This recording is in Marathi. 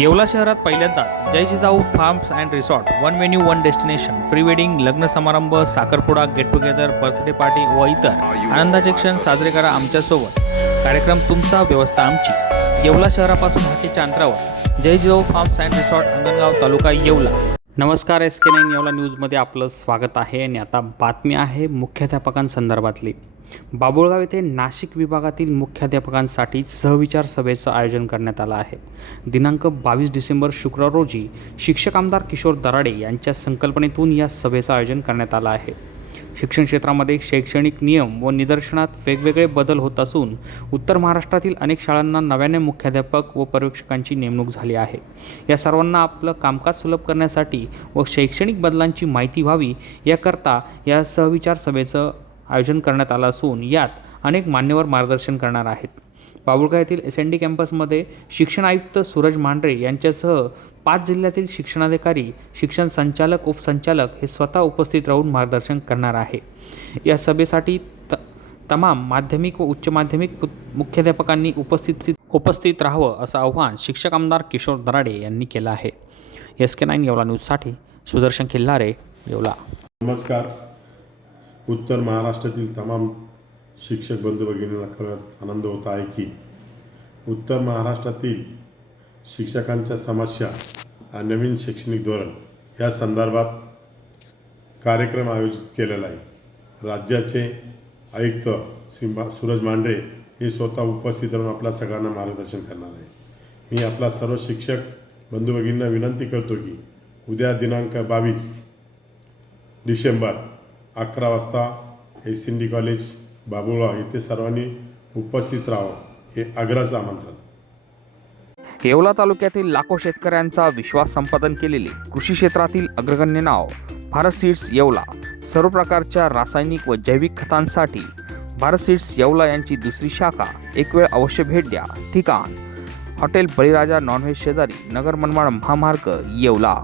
येवला शहरात पहिल्यांदाच Jai Jijau farms and resort one menu one destination pre wedding लग्न समारंभ साखरपुडा गेट टुगेदर बर्थडे पार्टी व इतर आनंदाचे क्षण साजरे करा आमच्यासोबत. कार्यक्रम तुमचा व्यवस्था आमची. येवला शहरापासून हाकेच्या अंतरावर Jai Jijau farms and resort Angangaon taluka Yeola. नमस्कार एस के नाईन यावला न्यूजमध्ये आपलं स्वागत आहे आणि आता बातमी आहे मुख्याध्यापकांसंदर्भातली. बाबुळगाव येथे नाशिक विभागातील मुख्याध्यापकांसाठी सहविचार सभेचं आयोजन करण्यात आलं आहे. दिनांक बावीस डिसेंबर शुक्रवार रोजी शिक्षक आमदार किशोर दराडे यांच्या संकल्पनेतून या सभेचं आयोजन करण्यात आलं आहे. शिक्षण क्षेत्रामध्ये शैक्षणिक नियम व निदर्शनात वेगवेगळे बदल होत असून उत्तर महाराष्ट्रातील अनेक शाळांना नव्याने मुख्याध्यापक व पर्यवेक्षकांची नेमणूक झाली आहे. या सर्वांना आपलं कामकाज सुलभ करण्यासाठी व शैक्षणिक बदलांची माहिती व्हावी याकरता या सहविचार सभेचं आयोजन करण्यात आलं असून यात अनेक मान्यवर मार्गदर्शन करणार आहेत. बाबुळगाव येथील एस एन डी कॅम्पसमध्ये शिक्षण आयुक्त सूरज मांढरे यांच्यासह पाच जिल्ह्यातील शिक्षणाधिकारी शिक्षण संचालक उपसंचालक हे स्वतः उपस्थित राहून मार्गदर्शन करणार आहे. या सभेसाठी त तमाम माध्यमिक व उच्च माध्यमिक मुख्याध्यापकांनी उपस्थित उपस्थित राहावं असं आव्हान शिक्षक आमदार किशोर दराडे यांनी केलं आहे. एस के नाईन येवला न्यूजसाठी सुदर्शन खिल्लारे येवला. नमस्कार. उत्तर महाराष्ट्रातील तमाम शिक्षक बंधू भगिनींना कळत आनंद होत आहे की उत्तर महाराष्ट्रातील शिक्षकांच्या समस्या आणि नवीन शैक्षणिक धोरण या संदर्भात कार्यक्रम आयोजित केलेला आहे. राज्याचे आयुक्त श्री मा सूरज मांढरे हे स्वतः उपस्थित राहून आपल्या सगळ्यांना मार्गदर्शन करणार आहे मी आपला सर्व शिक्षक बंधू भगिनींना विनंती करतो की उद्या दिनांक बावीस डिसेंबर अकरा वाजता S N D college Babulgaon येथे सर्वांनी उपस्थित राहावं हे आग्रहाचं आमंत्रण. येवला तालुक्यातील लाखो शेतकऱ्यांचा विश्वास संपादन केलेले कृषी क्षेत्रातील अग्रगण्य नाव भारत सीड्स येवला. सर्व प्रकारच्या रासायनिक व जैविक खतांसाठी भारत सीड्स येवला यांची दुसरी शाखा. एक वेळ अवश्य भेट द्या. ठिकाण. हॉटेल बळीराजा नॉनव्हेज शेजारी नगर मनमाड महामार्ग येवला.